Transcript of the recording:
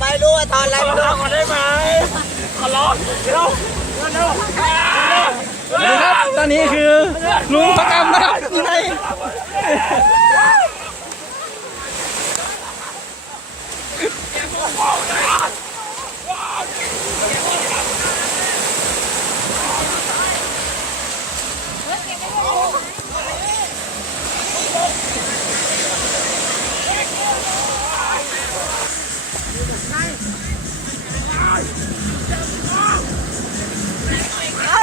ไม่รู้ว่าตอนอะไรไม่รู้ขอนได้ไหมขอร้องเร็วเร็วสวัสดีครับตอนนี้คือลุงประกำนะครับอยู่ในเอา